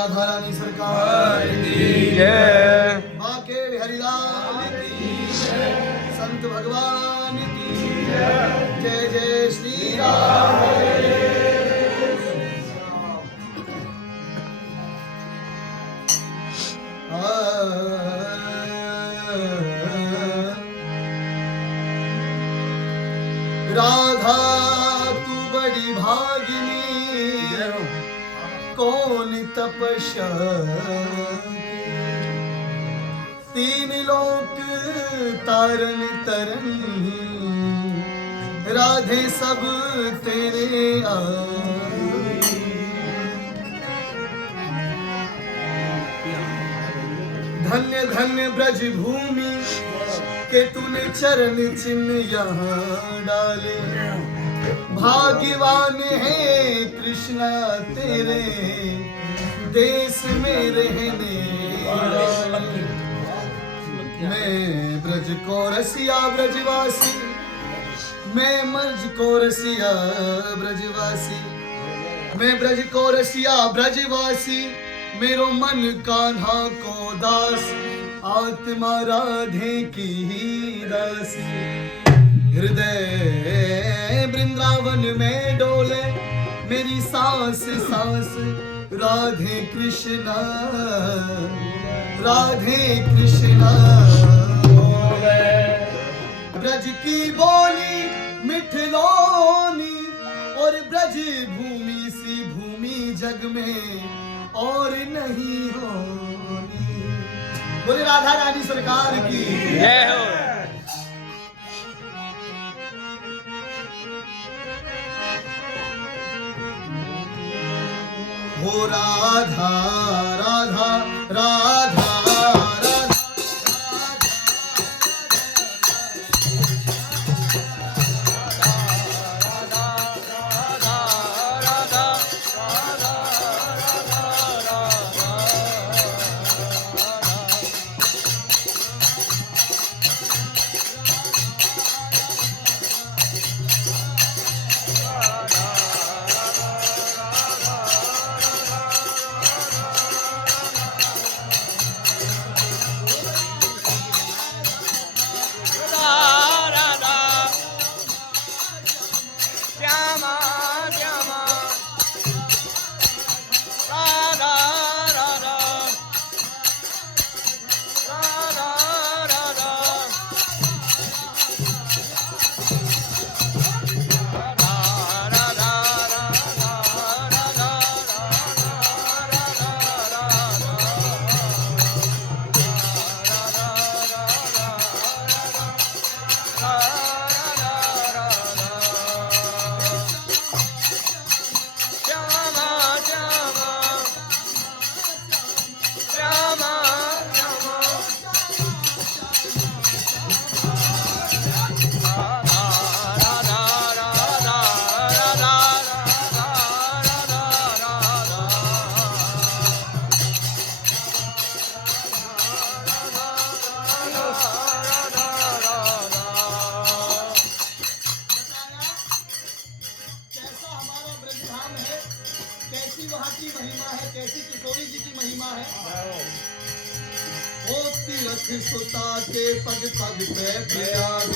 राधा रानी सरकार की जय। बाके हरिलाल की जय, संत भगवान की जय, जय जय श्री राम। राधा तू बड़ी भागिनी, कौन तपस्या, तीन लोक तारन तरन, राधे सब तेरे धन्य धन्य ब्रज भूमि के तूने चरण चिन्ह यहाँ डाले, भाग्यवान है कृष्णा तेरे देश में रहने वाले। मैं ब्रज को रसिया ब्रजवासी, मैं ब्रज को रसिया ब्रजवासी, मैं ब्रज को रसिया ब्रजवासी, मेरो मन कान्हा को दास, आत्मा राधे की दासी। हृदय वृंदावन में डोले, मेरी सांस सांस राधे कृष्णा, राधे कृष्णा बोले। ब्रज की बोली मिठलोनी, और ब्रज भूमि सी भूमि जग में और नहीं होनी। बोले राधा रानी सरकार की जय हो। हो राधा राधा राधा सुता के पग पग पे प्रयाग,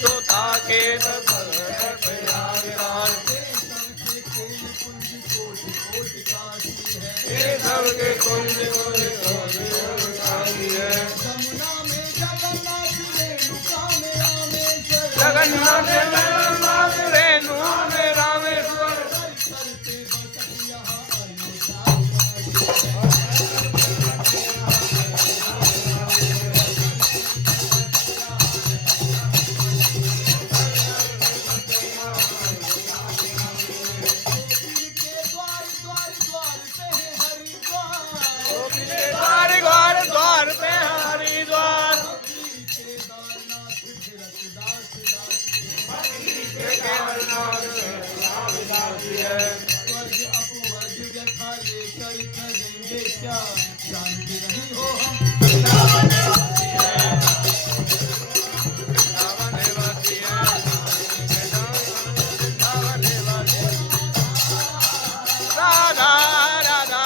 सुता के पग पग प्रयाग, ये सबके कुंज कुंज काशी है। जमुना में जगन्नाथ रेणुका में रामेश्वर, जगन्नाथ जगन्नाथ रेणुका में रामेश्वर, करते बसत यहाँ क्या जानते नहीं हो हम। राधा राधा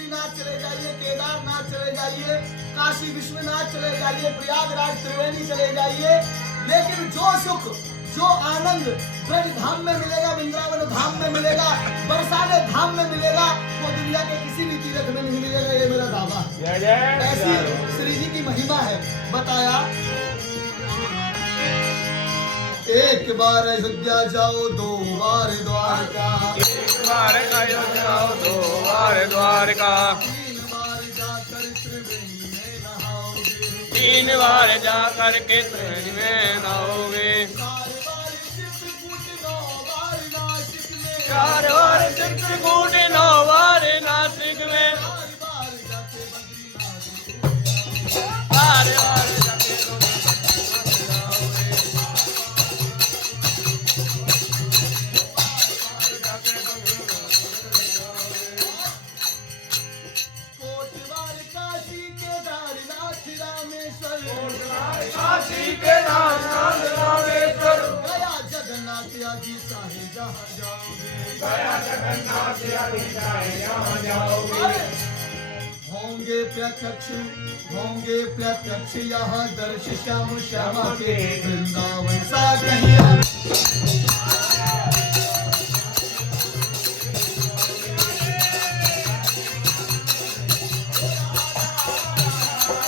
बद्रीनाथ चले जाइए, केदारनाथ चले जाइए, काशी विश्वनाथ चले जाइए, प्रयागराज त्रिवेणी चले जाइए, लेकिन जो सुख, जो आनंद ब्रज धाम में मिलेगा, वृंदावन धाम में मिलेगा, बरसाने धाम में मिलेगा, वो दुनिया के किसी भी तीर्थ में नहीं मिलेगा। ये मेरा दावा। ऐसी श्री जी की महिमा है। बताया, एक बार अयोध्या जाओ, दो बार द्वारका, एक बार अयोध्या जाओ, दो बार द्वारका, तीन बार जाकर तीन बार जाकर के त्रिवेणी में नहाओगे, के त्रिवेणी में नहाओगे, चार बार चित्रकूट, 4 बार चित्रकूट, 9 बार नासिक में, 4 बार जाके काशी के नाथ रामेश्वर, गया जगन्नाथ आदि चाहे जहाँ जाओगे, गया जगन्नाथ आदि चाहे जहाँ जाओगे, होंगे प्रत्यक्ष यहाँ दर्श श्याम श्यामा के, वृंदावन सा कहीं।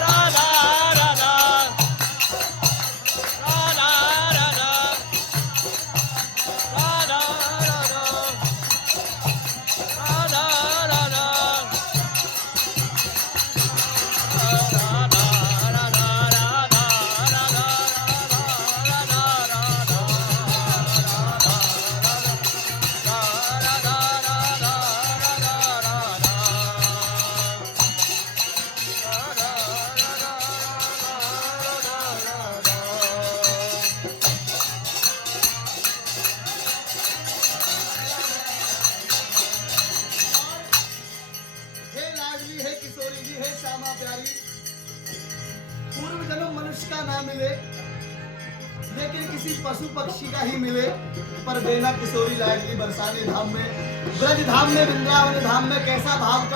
राधा राधा राधा राधा राधा राधा राधा हे लाडली, हे किशोरी जी, हे श्यामा प्यारी, पूर्व जन्म मनुष्य का ना मिले, लेकिन किसी पशु पक्षी का ही मिले, पर देना किशोरी लाडली बरसाने धाम में, ब्रज धाम में, वृंदावन धाम में कैसा भक्त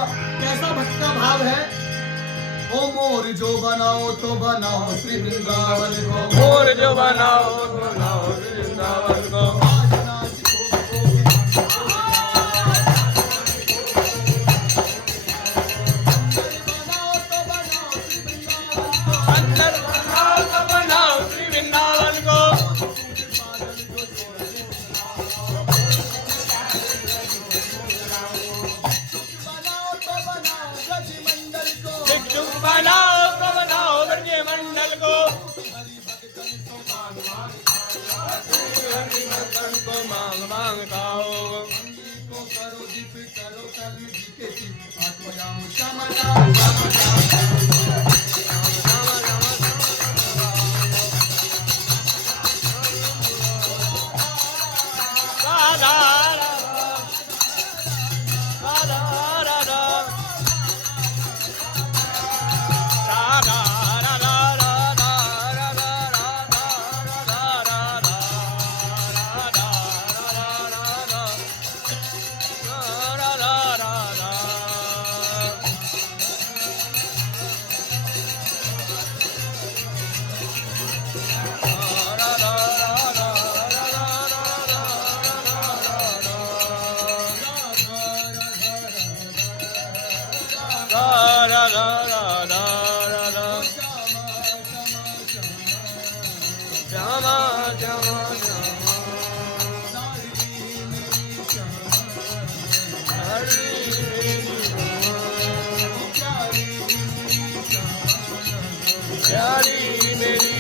का भाव है। ओ मोर जो बनाओ तो बनाओ श्री वृंदावन को, और जो बनाओ बनाओ वृंदावन को, आज नाच को बनाओ तो बनाओ श्री वृंदावन को, अंदर बनाओ तो बनाओ श्री वृंदावन को, बनाओ तो बनाओ ब्रज मंडल को, भिक्षु बनाओ तो बनाओ ब्रज मंडल को, हरि भक्तन को मांग मांग खाओ, को करो दीप करो कल के आत्मयाम श्यामा राधा राधा राधा राधा राधा राधा श्यामा श्यामा प्यारी मेरी